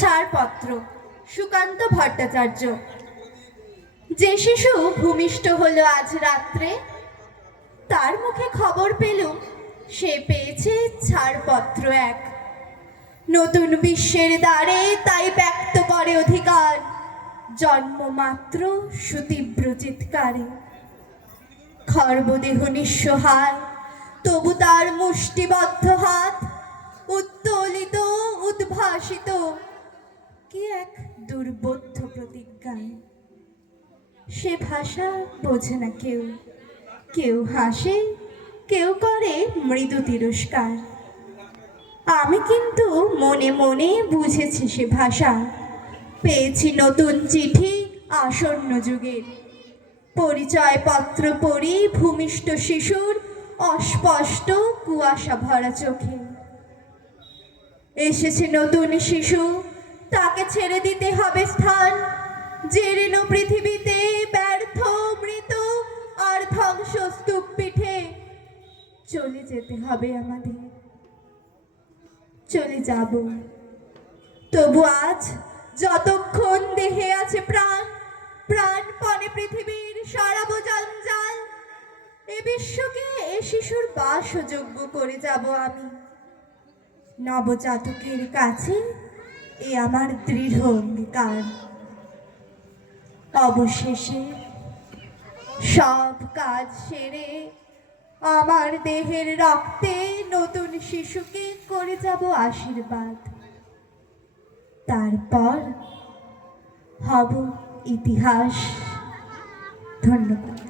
ছাড়পত্র সুকান্ত ভট্টাচার্য। যে শিশু ভূমিষ্ঠ হলো আজ রাত্রে, তার মুখে খবর পেলুম সে পেয়েছে ছাড়পত্র এক। নতুন বিশ্বের দ্বারে তাই ব্যক্ত করে অধিকার, জন্মমাত্র সুতীব্র চিৎকারে। খর্বদেহ নিঃসহায়, তবু তার মুষ্টিবদ্ধ হাত উত্তোলিত উদ্ভাসিত কি এক দুর্বোধ্য প্রতিজ্ঞায়। সে ভাষা বোঝে না কেউ, কেউ হাসে, কেউ করে মৃদু তিরস্কার। আমি কিন্তু মনে মনে বুঝেছি সে ভাষা। পেয়েছি নতুন চিঠি আসন্ন যুগের, পরিচয়পত্র পড়ি ভূমিষ্ঠ শিশুর অস্পষ্ট কুয়াশা ভরা চোখে। এসেছে নতুন শিশু, তাকে ছেড়ে দিতে হবে স্থান। জীর্ণ পৃথিবীতে ব্যর্থ মৃত আর ধ্বংসস্তূপ পিঠে চলে যেতে হবে আমাদের। চলে যাব, তবু আজ যতক্ষণ দেহে আছে প্রাণ, প্রাণপণে পৃথিবীর সরাবো জঞ্জাল। এ বিশ্বকে এ শিশুর বাসযোগ্য করে যাব আমি। নবজাতকের কাছে এ আমার দৃঢ় অঙ্গীকার। অবশেষে সব কাজ সেরে আমার দেহের রক্তে নতুন শিশুকে করে যাব আশীর্বাদ। তারপর হব ইতিহাস। ধন্যবাদ।